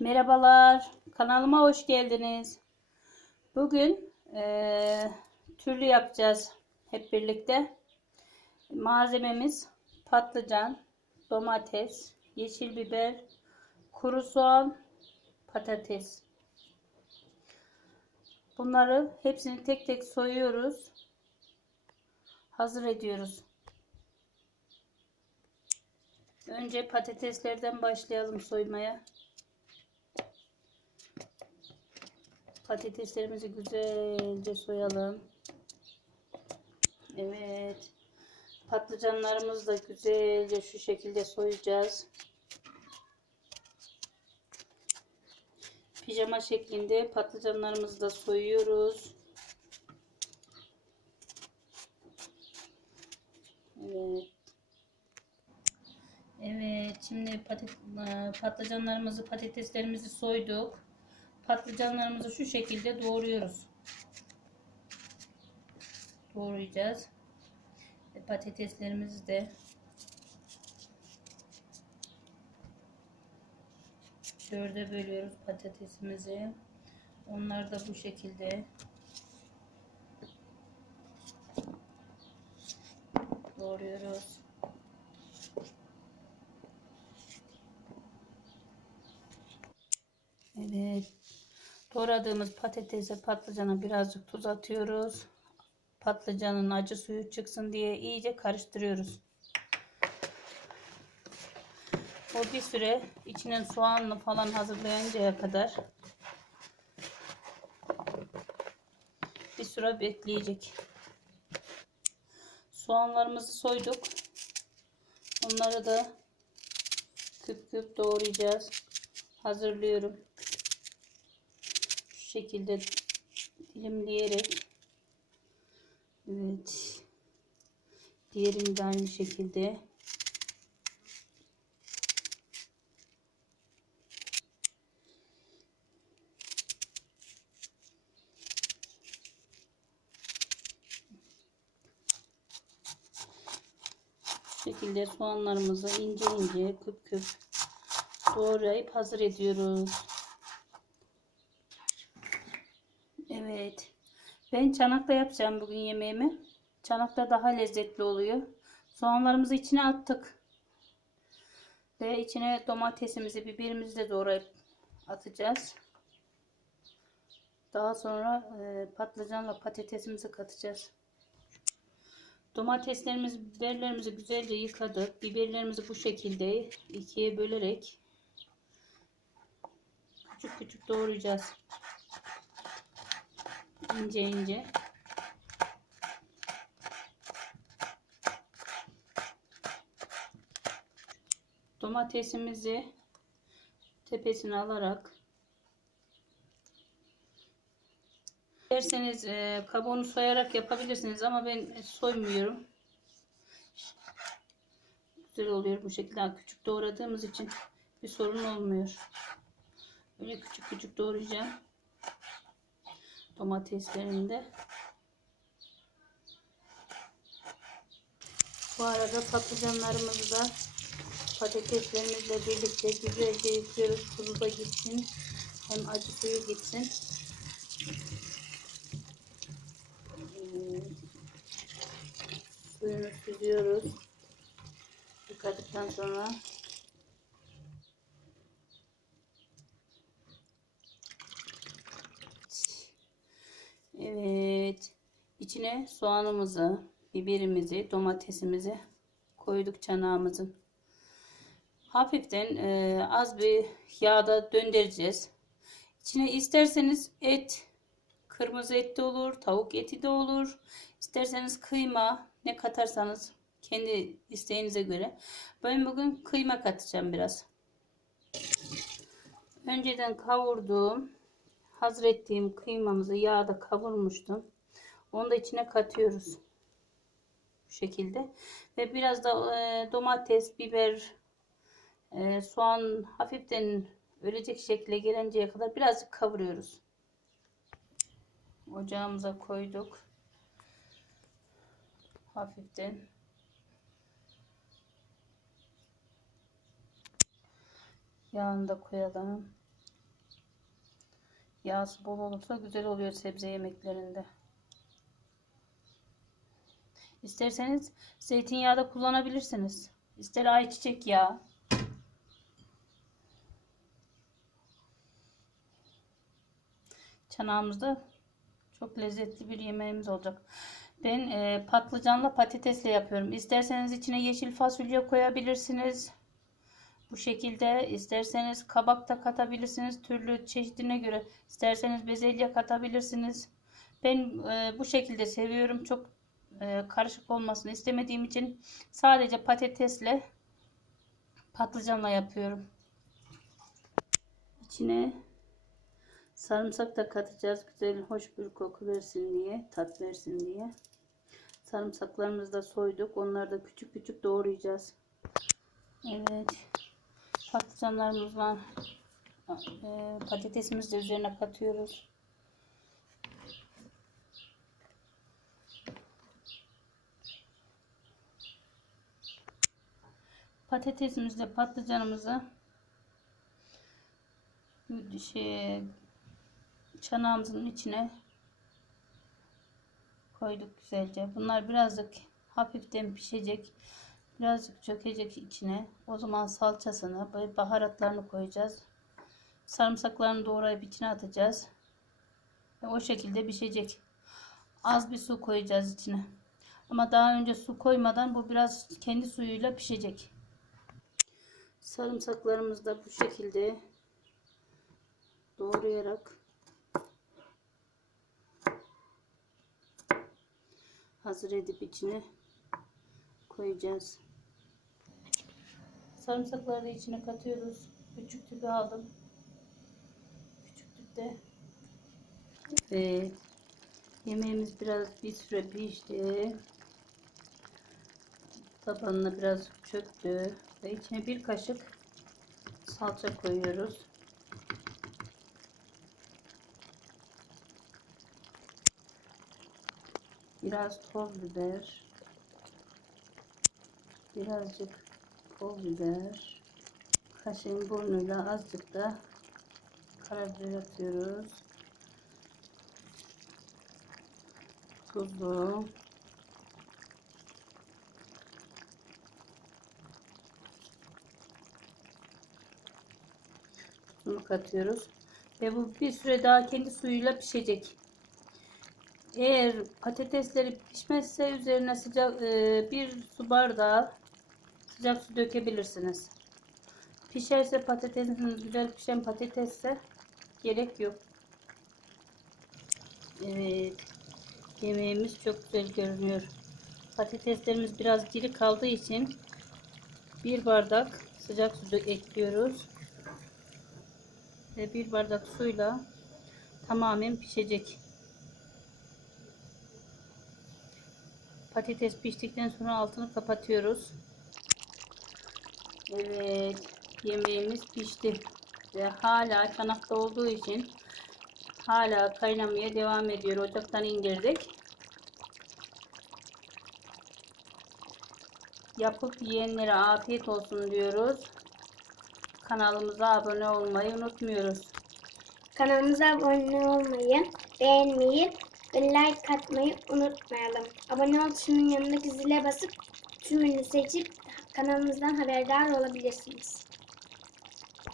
Merhabalar, kanalıma hoş geldiniz. Bugün eee, türlü yapacağız hep birlikte. Malzememiz patlıcan, domates, yeşil biber, kuru soğan, patates. Bunları hepsini tek tek soyuyoruz. Hazır ediyoruz. Önce patateslerden başlayalım soymaya. Patateslerimizi güzelce soyalım. Evet. Patlıcanlarımızı da güzelce şu şekilde soyacağız. Pijama şeklinde patlıcanlarımızı da soyuyoruz. Evet. Evet, şimdi patlıcanlarımızı, patateslerimizi soyduk. Patlıcanlarımızı şu şekilde doğruyoruz. Doğrayacağız. Ve patateslerimizi de dörde bölüyoruz patatesimizi. Onları da bu şekilde doğruyoruz. Evet. Doğradığımız patatese patlıcana birazcık tuz atıyoruz. Patlıcanın acı suyu çıksın diye iyice karıştırıyoruz. O bir süre içine soğanlı falan hazırlayıncaya kadar bir süre bekleyecek. Soğanlarımızı soyduk. Onları da küp küp doğrayacağız. Hazırlıyorum şekilde dilimleyerek evet diğerini de aynı şekilde şekilde soğanlarımızı ince ince küp küp doğrayıp hazır ediyoruz. Evet. Ben çanakta yapacağım bugün yemeğimi. Çanakta daha lezzetli oluyor. Soğanlarımızı içine attık. Ve içine domatesimizi, biberimizi de doğrayıp atacağız. Daha sonra e, patlıcanla patatesimizi katacağız. Domateslerimizi, biberlerimizi güzelce yıkadık. Biberlerimizi bu şekilde ikiye bölerek küçük küçük doğrayacağız ince ince. Domatesimizi tepesine alarak derseniz e, kabuğunu soyarak yapabilirsiniz ama ben soymuyorum. Güzel oluyor bu şekilde küçük doğradığımız için bir sorun olmuyor. Böyle küçük küçük doğrayacağım domateslerinde. Bu arada patlıcanlarımızı da patateslerimizle birlikte güzelce yıkıyoruz. Tuzu da gitsin. Hem acı suyu gitsin. Suyunu süzüyoruz. Yıkadıktan sonra Evet. İçine soğanımızı, biberimizi, domatesimizi koyduk çanağımızın. Hafiften e, az bir yağda döndüreceğiz. İçine isterseniz et, kırmızı et de olur, tavuk eti de olur. İsterseniz kıyma, ne katarsanız kendi isteğinize göre. Ben bugün kıyma katacağım biraz. Önceden kavurduğum hazır ettiğim kıymamızı yağda kavurmuştum. Onu da içine katıyoruz. Bu şekilde. Ve biraz da e, domates, biber, e, soğan hafiften ölecek şekilde gelinceye kadar birazcık kavuruyoruz. Ocağımıza koyduk. Hafiften. Yağını da koyalım. Yağsı bol olursa güzel oluyor sebze yemeklerinde. İsterseniz zeytinyağı da kullanabilirsiniz. İster ayçiçek yağı. Çanağımızda çok lezzetli bir yemeğimiz olacak. Ben e, patlıcanla patatesle yapıyorum. İsterseniz içine yeşil fasulye koyabilirsiniz. Bu şekilde isterseniz kabak da katabilirsiniz. Türlü çeşidine göre isterseniz bezelye katabilirsiniz. Ben e, bu şekilde seviyorum. Çok e, karışık olmasını istemediğim için sadece patatesle patlıcanla yapıyorum. İçine sarımsak da katacağız. Güzel hoş bir koku versin diye, tat versin diye. Sarımsaklarımızı da soyduk. Onları da küçük küçük doğrayacağız. Evet. Patlıcanlarımızla e, patatesimizi de üzerine katıyoruz. Patatesimizle patlıcanımızı şey, çanağımızın içine koyduk güzelce. Bunlar birazcık hafiften pişecek. Birazcık çökecek içine. O zaman salçasını, baharatlarını koyacağız. Sarımsaklarını doğrayıp içine atacağız. Ve o şekilde pişecek. Az bir su koyacağız içine. Ama daha önce su koymadan bu biraz kendi suyuyla pişecek. Sarımsaklarımızı da bu şekilde doğrayarak hazır edip içine koyacağız. Sarımsakları da içine katıyoruz. Küçük tüpü aldım. Küçük tüpte. Ve yemeğimiz biraz bir süre pişti. Tabanına biraz çöktü. Ve içine bir kaşık salça koyuyoruz. Biraz toz biber. Birazcık pul biber. Kaşığın burnuyla azıcık da karabiber atıyoruz. Tuzu. Tuzunu katıyoruz. Ve bu bir süre daha kendi suyuyla pişecek. Eğer patatesleri pişmezse üzerine sıcak e, bir su bardağı sıcak su dökebilirsiniz. Pişerse patatesiniz güzel pişen patatesse gerek yok. Evet. Yemeğimiz çok güzel görünüyor. Patateslerimiz biraz diri kaldığı için bir bardak sıcak su ekliyoruz. Ve bir bardak suyla tamamen pişecek. Patates piştikten sonra altını kapatıyoruz. Evet, yemeğimiz pişti ve hala çanakta olduğu için hala kaynamaya devam ediyor. Ocaktan indirdik. Yapıp yiyenlere afiyet olsun diyoruz. Kanalımıza abone olmayı unutmuyoruz. Kanalımıza abone olmayı, beğenmeyi ve like atmayı unutmayalım. Abone ol tuşunun yanındaki zile basıp tümünü seçip kanalımızdan haberdar olabilirsiniz.